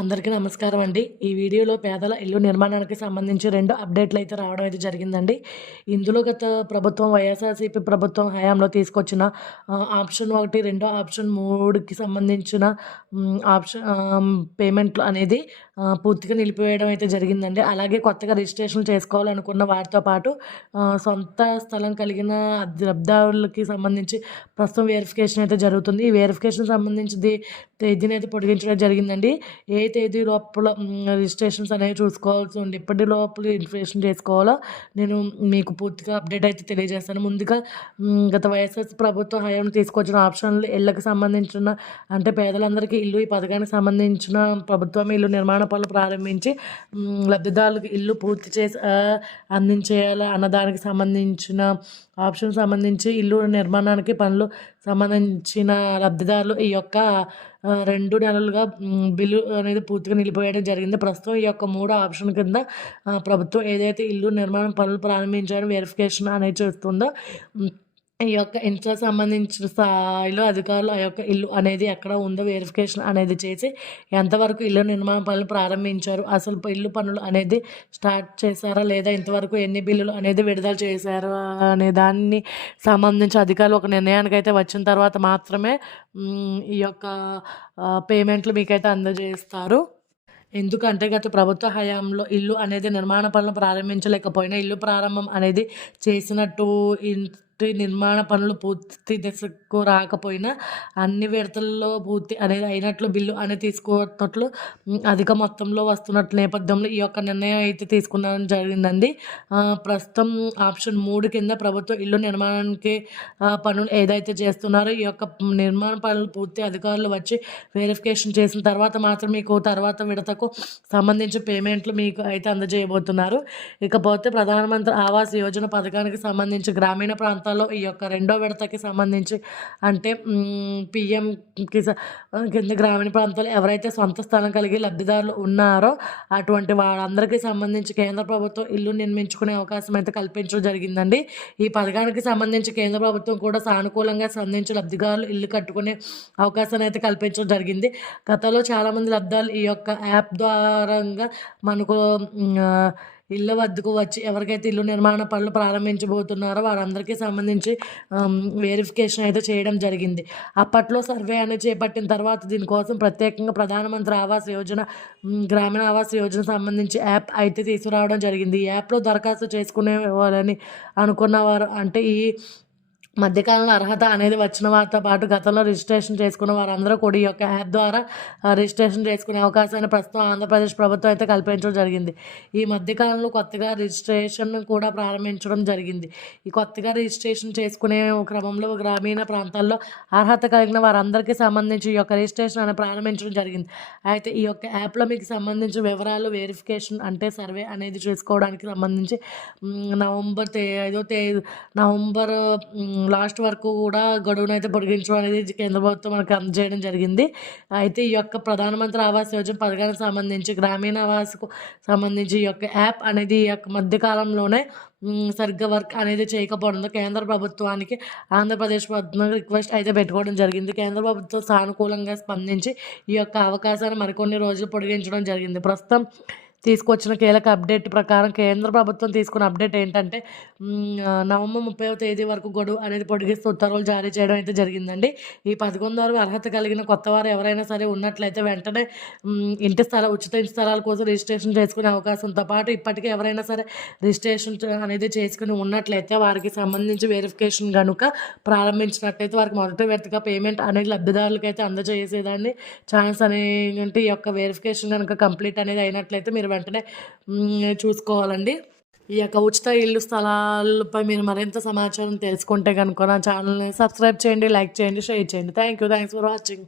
అందరికీ నమస్కారం అండి. ఈ వీడియోలో పేదల ఇల్లు నిర్మాణానికి సంబంధించి రెండు అప్డేట్లు అయితే రావడం అయితే జరిగిందండి. ఇందులో గత ప్రభుత్వం వైఎస్ఆర్సీపీ ప్రభుత్వం హయాంలో తీసుకొచ్చిన ఆప్షన్ ఒకటి రెండో ఆప్షన్ మూడుకి సంబంధించిన ఆప్షన్ పేమెంట్లు అనేది పూర్తిగా నిలిపివేయడం అయితే జరిగిందండి. అలాగే కొత్తగా రిజిస్ట్రేషన్ చేసుకోవాలనుకున్న వారితో పాటు సొంత స్థలం కలిగిన లబ్ధారులకి సంబంధించి ప్రస్తుతం వెరిఫికేషన్ అయితే జరుగుతుంది. ఈ వెరిఫికేషన్ సంబంధించి తేదీని అయితే పొడిగించడం జరిగిందండి. ఏ తేదీ లోపల రిజిస్ట్రేషన్స్ అనేవి చూసుకోవాల్సి ఉంది. ఇప్పటి లోపల రిజిస్ట్రేషన్ చేసుకోవాలో నేను మీకు పూర్తిగా అప్డేట్ అయితే తెలియజేస్తాను. ముందుగా గత వైఎస్ఆర్ ప్రభుత్వ హయాంలో తీసుకొచ్చిన ఆప్షన్లు ఇళ్ళకి సంబంధించిన అంటే పేదలందరికీ ఇల్లు ఈ పథకానికి సంబంధించిన ప్రభుత్వం ఇల్లు నిర్మాణ పనులు ప్రారంభించి లబ్ధిదారులకు ఇల్లు పూర్తి చేసి ఆ, అందించేయాలి? అన్నదానికి సంబంధించిన ఆప్షన్ సంబంధించి ఇల్లు నిర్మాణానికి పనులు సంబంధించిన లబ్ధిదారులు ఈ యొక్క రెండు నెలలుగా బిల్లు అనేది పూర్తిగా నిలిపివేయడం జరిగింది. ప్రస్తుతం ఈ యొక్క మూడు ఆప్షన్ కింద ప్రభుత్వం ఏదైతే ఇల్లు నిర్మాణం పనులు ప్రారంభించాలని వెరిఫికేషన్ అనేది చేస్తుందో ఈ యొక్క ఇంట్లో సంబంధించిన స్థాయిలో అధికారులు ఆ యొక్క ఇల్లు అనేది ఎక్కడ ఉందో వెరిఫికేషన్ అనేది చేసి ఎంతవరకు ఇల్లు నిర్మాణ పనులు ప్రారంభించారు అసలు ఇల్లు పనులు అనేది స్టార్ట్ చేశారా లేదా ఇంతవరకు ఎన్ని బిల్లులు అనేది విడుదల చేశారు అనే దాన్ని సంబంధించి అధికారులు ఒక నిర్ణయానికి అయితే వచ్చిన తర్వాత మాత్రమే ఈ యొక్క పేమెంట్లు మీకైతే అందజేస్తారు. ఎందుకంటే గత ప్రభుత్వ హయాంలో ఇల్లు అనేది నిర్మాణ పనులు ప్రారంభించలేకపోయినా ఇల్లు ప్రారంభం అనేది చేసినట్టు ఫ్యాక్టరీ నిర్మాణ పనులు పూర్తి దశకు రాకపోయినా అన్ని విడతల్లో పూర్తి అనేది అయినట్లు బిల్లు అనేది తీసుకున్నట్లు అధిక మొత్తంలో వస్తున్నట్లు నేపథ్యంలో ఈ యొక్క నిర్ణయం అయితే తీసుకున్నడం జరిగిందండి. ప్రస్తుతం ఆప్షన్ మూడు కింద ప్రభుత్వం ఇల్లు నిర్మాణానికి పనులు ఏదైతే చేస్తున్నారో ఈ యొక్క నిర్మాణ పనులు పూర్తి అధికారులు వచ్చి వెరిఫికేషన్ చేసిన తర్వాత మాత్రం మీకు తర్వాత విడతకు సంబంధించి పేమెంట్లు మీకు అయితే అందజేయబోతున్నారు. ఇకపోతే ప్రధానమంత్రి ఆవాస్ యోజన పథకానికి సంబంధించి గ్రామీణ ప్రాంతం ప్రాంతాల్లో ఈ యొక్క రెండో విడతకి సంబంధించి అంటే పిఎం కింద గ్రామీణ ప్రాంతాల్లో ఎవరైతే సొంత స్థలం కలిగి లబ్ధిదారులు ఉన్నారో అటువంటి వాళ్ళందరికీ సంబంధించి కేంద్ర ప్రభుత్వం ఇల్లు నిర్మించుకునే అవకాశం అయితే కల్పించడం జరిగిందండి. ఈ పథకానికి సంబంధించి కేంద్ర ప్రభుత్వం కూడా సానుకూలంగా స్పందించి లబ్ధిదారులు ఇల్లు కట్టుకునే అవకాశాన్ని అయితే కల్పించడం జరిగింది. గతంలో చాలామంది లబ్ధాలు ఈ యొక్క యాప్ ద్వారంగా మనకు ఇళ్ళ వద్దకు వచ్చి ఎవరికైతే ఇల్లు నిర్మాణ పనులు ప్రారంభించబోతున్నారో వారందరికీ సంబంధించి వెరిఫికేషన్ అయితే చేయడం జరిగింది. అప్పట్లో సర్వే అనేది చేపట్టిన తర్వాత దీనికోసం ప్రత్యేకంగా ప్రధానమంత్రి ఆవాస్ యోజన గ్రామీణ ఆవాస్ యోజన సంబంధించి యాప్ అయితే తీసుకురావడం జరిగింది. ఈ యాప్లో దరఖాస్తు చేసుకునే వాళ్ళని అనుకున్నవారు అంటే ఈ మధ్యకాలంలో అర్హత అనేది వచ్చిన వారితో పాటు గతంలో రిజిస్ట్రేషన్ చేసుకున్న వారందరూ కూడా ఈ యొక్క యాప్ ద్వారా రిజిస్ట్రేషన్ చేసుకునే అవకాశాన్ని ప్రస్తుతం ఆంధ్రప్రదేశ్ ప్రభుత్వం అయితే కల్పించడం జరిగింది. ఈ మధ్యకాలంలో కొత్తగా రిజిస్ట్రేషన్ కూడా ప్రారంభించడం జరిగింది. ఈ కొత్తగా రిజిస్ట్రేషన్ చేసుకునే క్రమంలో గ్రామీణ ప్రాంతాల్లో అర్హత కలిగిన వారందరికీ సంబంధించి ఈ యొక్క రిజిస్ట్రేషన్ అనేది ప్రారంభించడం జరిగింది. అయితే ఈ యొక్క యాప్లో మీకు సంబంధించిన వివరాలు వెరిఫికేషన్ అంటే సర్వే అనేది చేసుకోవడానికి సంబంధించి నవంబర్ తే ఐదో తే నవంబర్ లాస్ట్ వరకు కూడా గడువును అయితే పొడిగించడం అనేది కేంద్ర ప్రభుత్వం మనకు అందజేయడం జరిగింది. అయితే ఈ యొక్క ప్రధానమంత్రి ఆవాస్ యోజన పథకానికి సంబంధించి గ్రామీణ ఆవాస్కు సంబంధించి ఈ యొక్క యాప్ అనేది ఈ యొక్క మధ్యకాలంలోనే సరిగ్గా వర్క్ అనేది చేయకపోవడంతో కేంద్ర ప్రభుత్వానికి ఆంధ్రప్రదేశ్ ప్రభుత్వం రిక్వెస్ట్ అయితే పెట్టుకోవడం జరిగింది. కేంద్ర ప్రభుత్వం సానుకూలంగా స్పందించి ఈ యొక్క అవకాశాన్ని మరికొన్ని రోజులు పొడిగించడం జరిగింది. ప్రస్తుతం తీసుకొచ్చిన కీలక అప్డేట్ ప్రకారం కేంద్ర ప్రభుత్వం తీసుకున్న అప్డేట్ ఏంటంటే నవంబర్ ముప్పైవ తేదీ వరకు గడువు అనేది పొడిగిస్తూ ఉత్తర్వులు జారీ చేయడం అయితే జరిగిందండి. ఈ పథకం ద్వారా అర్హత కలిగిన కొత్త వారు ఎవరైనా సరే ఉన్నట్లయితే వెంటనే ఇంటి స్థల ఉచిత ఇంటి స్థలాల కోసం రిజిస్ట్రేషన్ చేసుకునే అవకాశంతో పాటు ఇప్పటికే ఎవరైనా సరే రిజిస్ట్రేషన్ అనేది చేసుకుని ఉన్నట్లయితే వారికి సంబంధించి వెరిఫికేషన్ కనుక ప్రారంభించినట్లయితే వారికి మొదటి విడతగా పేమెంట్ అనేది లబ్ధిదారులకైతే అందజేసేదాన్ని ఛాన్స్ అనేది ఈ యొక్క వెరిఫికేషన్ కనుక కంప్లీట్ అనేది అయినట్లయితే మీరు వెంటనే చూసుకోవాలండి. ఈ యొక్క ఉచిత ఇల్లు స్థలాలపై మీరు మరింత సమాచారం తెలుసుకుంటే కనుక నా ఛానల్ని సబ్స్క్రైబ్ చేయండి లైక్ చేయండి షేర్ చేయండి. Thank you thanks for watching